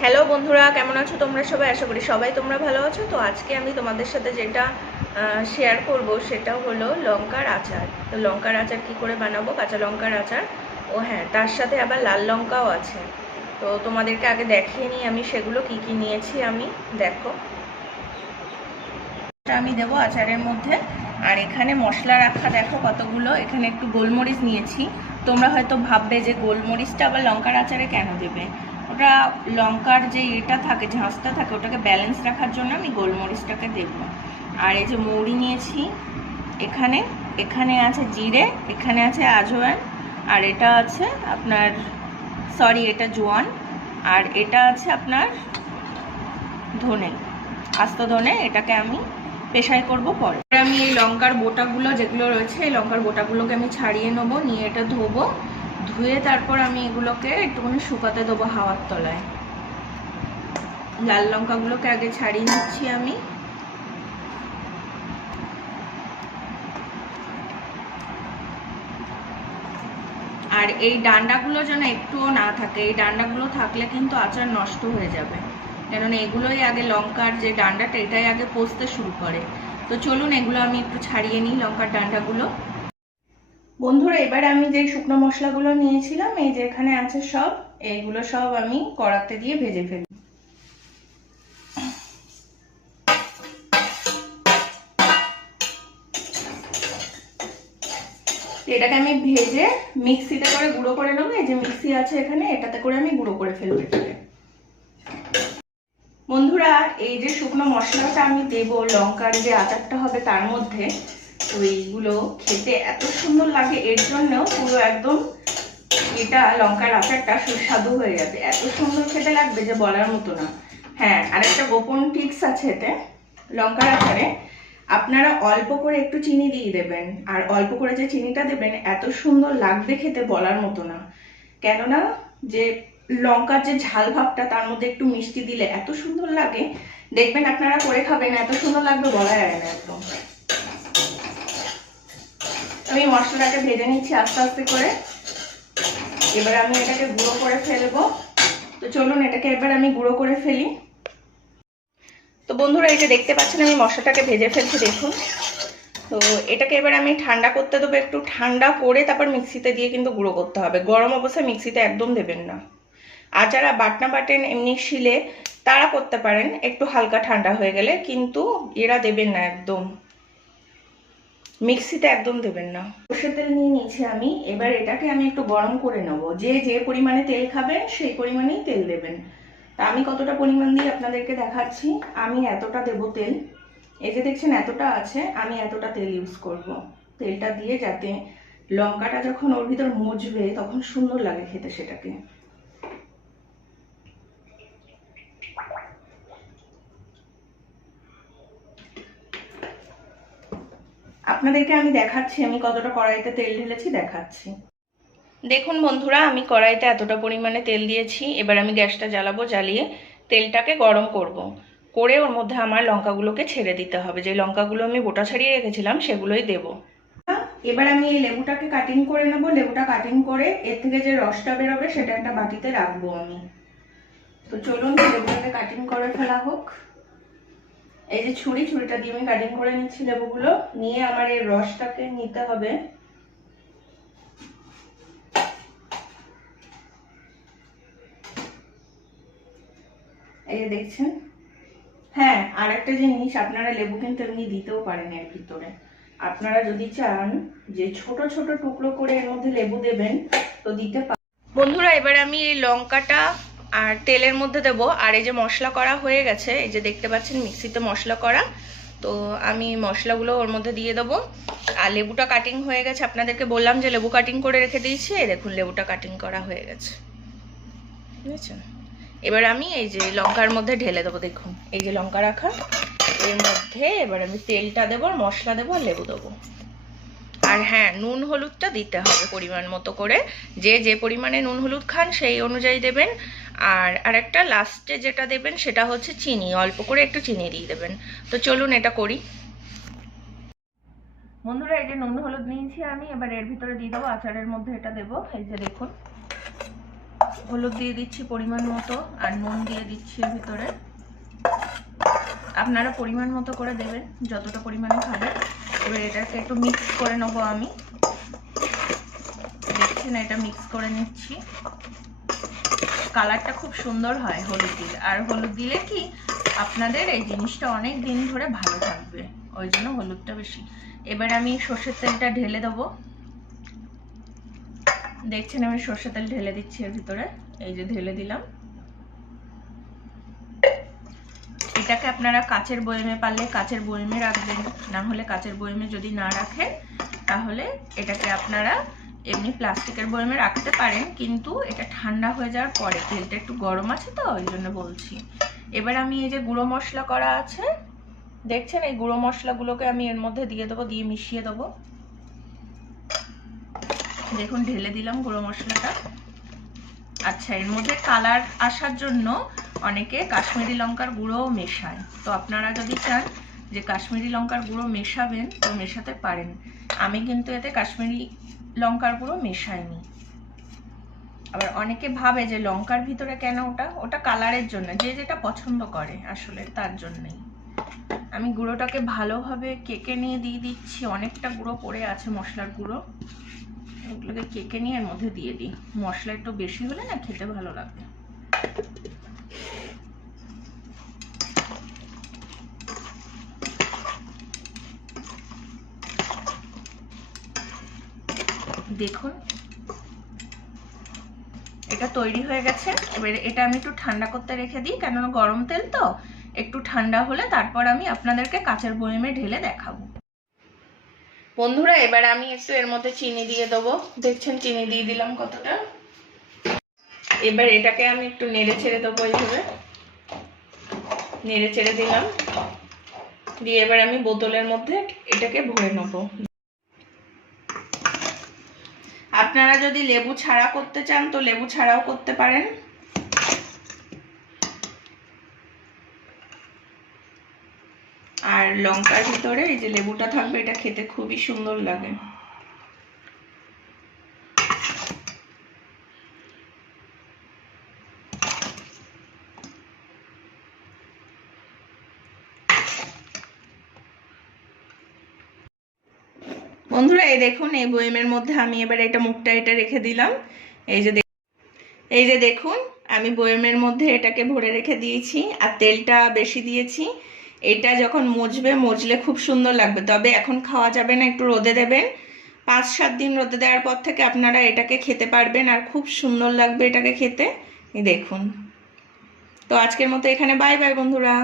Hello বন্ধুরা, কেমন আছো তোমরা সবাই? আশা করি সবাই তোমরা ভালো আছো। তো আজকে আমি তোমাদের সাথে যেটা শেয়ার করব সেটা হলো লঙ্কার আচার। তো লঙ্কার আচার কি করে বানাবো? কাঁচা লঙ্কার আচার। ও হ্যাঁ তার সাথে আবার লাল লঙ্কাও আছে। তো তোমাদেরকে আগে দেখিয়ে নিই আমি সেগুলো কি কি নিয়েছি আমি। দেখো। আমি দেবো আচারের মধ্যে। আর এখানে মশলা রাখা, দেখো কতগুলো। এখানে একটু গোলমরিচ নিয়েছি। তোমরা হয়তো ভাববে যে গোলমরিচটা আবার লঙ্কার আচারে কেন দেবে? ওটা লঙ্কার যে এটা থাকে ঝাঁসটা থাকে, ওটাকে ব্যালেন্স রাখার জন্য আমি গোলমরিচটাকে দেব আর এই যে মৌরি নিয়েছি, এখানে এখানে আছে জিরে, এখানে আছে আজওয়ান আর এটা আছে আপনার সরি এটা জোয়ান, আর এটা আছে আপনার ধনে, আস্ত ধনে, এটাকে আমি পেশাই করব পরে। আমি এই লঙ্কার বোটাগুলো, যেগুলো রয়েছে, এই লঙ্কার বোটাগুলোকে আমি ছাড়িয়ে নেব, নিয়ে এটা ধোবো। ধুয়ে তারপর আমি এগুলোকে একটুখানি শুকাতে দেবো হাওয়ার তলায়। লাল লঙ্কাগুলোকে আগে ছাড়িয়ে নিচ্ছি আমি। আর এই ডান্ডাগুলো যেন একটুও না থাকে, এই ডান্ডাগুলো থাকলে কিন্তু আচার নষ্ট হয়ে যাবে। কেননা এগুলোই আগে লঙ্কার যে ডান্ডাটা, এটাই আগে পচতে শুরু করে। তো চলুন এগুলো আমি একটু ছাড়িয়ে নিই লঙ্কার ডান্ডাগুলো। বন্ধুরা, এবার আমি যে শুকনো মশলাগুলো নিয়েছিলাম, এই যে এখানে আছে সব, এইগুলো সব আমি কড়াতে দিয়ে ভেজে ফেলি এটাকে আমি ভেজে মিক্সিতে করে গুঁড়ো করে নেব, এই যে মিক্সি আছে এখানে, এটাতে করে আমি গুঁড়ো করে ফেলব এটাকে। বন্ধুরা, এই যে শুকনো মশলাটা আমি দেব, লঙ্কার যে আচারটা হবে তার মধ্যে ওইগুলো খেতে এত সুন্দর লাগে, এর জন্য পুরো একদম এটা লঙ্কার আচারটা সুস্বাদু হয়ে যাবে। এত সুন্দর খেতে লাগবে যে বলার মতো না। হ্যাঁ আরেকটা গোপন টিপস আছে এতে, লঙ্কার আচারে। আপনারা অল্প করে একটু চিনি দিয়ে দেবেন, আর অল্প করে যে চিনিটা দেবেন, এত সুন্দর লাগবে খেতে বলার মতো না। কেননা যে লঙ্কার যে ঝাল ভাবটা, তার মধ্যে একটু মিষ্টি দিলে এত সুন্দর লাগে, দেখবেন আপনারা করে খাবেন, এত সুন্দর লাগবে বলা যায় না একদম। আমি মশলাটাকে ভেজে নিচ্ছি আস্তে আস্তে করে। এবার আমি এটাকে গুঁড়ো করে ফেলব। তো চলুন এটাকে এবার আমি গুঁড়ো করে ফেলি। তো বন্ধুরা যে দেখতে পাচ্ছেন, আমি মশলাটাকে ভেজে ফেলছি, দেখুন। তো এটাকে এবার আমি ঠান্ডা করতে দেবো, একটু ঠান্ডা করে তারপর মিক্সিতে দিয়ে কিন্তু গুঁড়ো করতে হবে। গরম অবস্থায় মিক্সিতে একদম দেবেন না। আর যারা বাটনা বাটেন এমনি শিলে, তারা করতে পারেন, একটু হালকা ঠান্ডা হয়ে গেলে, কিন্তু এরা দেবেন না একদম। মিক্সিতে একদম দেবেন না। সর্ষের তেল নিয়ে নিয়েছি আমি। এবার এটাকে আমি একটু গরম করে নেব। যে যে পরিমাণে তেল খাবেন, সেই পরিমাণেই তেল দেবেন। তা আমি কতটা পরিমাণ দিয়ে আপনাদেরকে দেখাচ্ছি। আমি এতটা দেব তেল। এই যে দেখছেন, এতটা আছে। আমি এতটা তেল ইউজ করব। তেলটা দিয়ে যাতে লঙ্কাটা যখন ওর ভিতর মজবে, তখন সুন্দর লাগে খেতে সেটাকে। আপনাদেরকে আমি দেখাচ্ছি আমি কতটা কড়াইতে তেল ঢেলেছি দেখাচ্ছি। দেখুন বন্ধুরা আমি কড়াইতে এতটা পরিমাণে তেল দিয়েছি এবার আমি গ্যাসটা জ্বালাবো জ্বালিয়ে তেলটাকে গরম করব। করে ওর মধ্যে আমার লঙ্কাগুলোকে ছেড়ে দিতে হবে যে লঙ্কাগুলো আমি বোটা ছাড়িয়ে রেখেছিলাম সেগুলোই দেব। এবার আমি এই লেবুটাকে কাটিং করে নেব লেবুটা কাটিং করে এর থেকে যে রসটা বেরোবে সেটা একটা বাটিতে রাখব আমি। তো চলুন লেবুটাকে কাটিং করে ফেলা হোক। এই যে ছুরি, ছুরিটা দিয়ে আমি কাটিং করে নিচ্ছি লেবুগুলো। নিয়ে আমার এই রসটাকে নিতে হবে। এই যে দেখছেন? হ্যাঁ আর একটা জিনিস, আপনারা লেবু কিন্তু এমনি দিতেও পারেন এর ভিতরে। আপনারা যদি চান যে ছোট ছোট টুকরো করে এর মধ্যে লেবু দেবেন, তো দিতে পারেন বন্ধুরা, এবারে আমি এই লঙ্কাটা আর তেলের মধ্যে দেব। আর এই যে মশলা করা হয়ে গেছে, এই যে দেখতে পাচ্ছেন মিক্সিতে মশলা করা, তো আমি মশলাগুলো ওর মধ্যে দিয়ে দেবো। আর লেবুটা কাটিং হয়ে গেছে। আপনাদেরকে বললাম যে লেবু কাটিং করে রেখে দিয়েছি। দেখুন, লেবুটা কাটিং করা হয়ে গেছে। বুঝেছেন? এবার আমি এই যে লঙ্কার মধ্যে ঢেলে দেবো, দেখুন। এই যে লঙ্কা রাখা, এর মধ্যে এবার আমি তেলটা দেবো, আর মশলা দেবো, আর লেবু দেবো। আর হ্যাঁ নুন হলুদটা দিতে হবে পরিমাণ মতো করে। যে যে পরিমাণে নুন হলুদ খান, সেই অনুযায়ী দেবেন। আর আর আরেকটা লাস্টে যেটা দেবেন সেটা হচ্ছে চিনি। অল্প করে একটু চিনি দিয়ে দেবেন। তো চলুন এটা করি। বন্ধুরা, এই যে নুন, হলুদ নিয়েছি আমি। এবার এর ভিতরে দিয়ে দেবো আচারের মধ্যে এটা দেবো। এই যে দেখুন, হলুদ দিয়ে দিচ্ছি পরিমাণ মতো আর নুন দিয়ে দিচ্ছি এর ভিতরে। আপনারা পরিমাণ মতো করে দেবেন, যতটা পরিমাণে খাবেন। এবার এটাকে একটু মিক্স করে নেব আমি। দেখছেন, এটা মিক্স করে নিচ্ছি। কালারটা খুব সুন্দর হয় হলুদ দিলে আর হলুদ দিলে কি আপনাদের এই জিনিসটা অনেক দিন ধরে ভালো থাকবে। ওই জন্য হলুদটা বেশি। এবার আমি সর্ষের তেলটা ঢেলে দেবো। দেখছেন আমি সর্ষের তেল ঢেলে দিচ্ছি এর ভিতরে। এই যে ঢেলে দিলাম। এটাকে আপনারা কাচের বয়মে পারলে কাচের বয়মে রাখবেন। না হলে কাচের বয়মে যদি না রাখেন, তাহলে এটাকে আপনারা এমনি প্লাস্টিকের বয়মে রাখতে পারেন, কিন্তু এটা ঠান্ডা হয়ে যাওয়ার পরে, তেলটা একটু গরম আছে তো, ওই জন্য বলছি। এবার আমি এই যে গুঁড়ো মশলা করা আছে, দেখছেন এই গুঁড়ো মশলাগুলোকে আমি এর মধ্যে দিয়ে দেবো, দিয়ে মিশিয়ে দেবো। দেখুন, ঢেলে দিলাম গুঁড়ো মশলাটা। আচ্ছা এর মধ্যে কালার আসার জন্য অনেকে কাশ্মীরি লঙ্কার গুঁড়োও মেশায়। তো আপনারা যদি চান যে কাশ্মীরি লঙ্কার গুঁড়ো মেশাবেন, তো মেশাতে পারেন। আমি কিন্তু এতে কাশ্মীরি লঙ্কার গুঁড়ো মেশাইনি আবার অনেকে ভাবে যে লঙ্কার ভিতরে কেন ওটা? ওটা কালারের জন্য, যে যেটা পছন্দ করে আসলে তার জন্যই। আমি গুঁড়োটাকে ভালোভাবে কেকে নিয়ে দিয়ে দিচ্ছি, অনেকটা গুঁড়ো পড়ে আছে মশলার গুঁড়ো। ওগুলোকে কেকে নিয়ে এর মধ্যে দিয়ে দিই। মশলা একটু বেশি হলে না খেতে ভালো লাগবে। দেখুন। এটা তৈরি হয়ে গেছে। এবার এটা আমি একটু ঠান্ডা করতে রেখে দিই, কেননা গরম তেল তো। একটু ঠান্ডা হলে তারপর আমি আপনাদেরকে কাঁচের বয়মে ঢেলে দেখাবো। বন্ধুরা, এবার আমি একটু এর মধ্যে চিনি দিয়ে দেবো। দেখছেন, চিনি দিয়ে দিলাম কতটা। এবার এটাকে আমি একটু নেড়ে ছেড়ে দেবো এইভাবে। নেড়ে ছেড়ে দিলাম। দিয়ে এবার আমি বোতলের মধ্যে এটাকে ভরে নেব। আপনারা যদি লেবু ছাড়া করতে চান, তো লেবু ছাড়াও করতে পারেন। আর লঙ্কার ভিতরে এই যে লেবুটা থাকবে, এটা খেতে খুবই সুন্দর লাগে। বন্ধুরা, এই দেখুন, এই বয়েমের মধ্যে আমি এবার এটা মুখটা এটা রেখে দিলাম। এই যে এই যে দেখুন, আমি বয়েমের মধ্যে এটাকে ভরে রেখে দিয়েছি আর তেলটা বেশি দিয়েছি। এটা যখন মজবে, মজলে খুব সুন্দর লাগবে। তবে এখন খাওয়া যাবে না, একটু রোদে দেবেন। পাঁচ সাত দিন রোদে দেওয়ার পর থেকে আপনারা এটাকে খেতে পারবেন আর খুব সুন্দর লাগবে এটাকে খেতে। দেখুন। তো আজকের মতো এখানে, বাই বাই বন্ধুরা।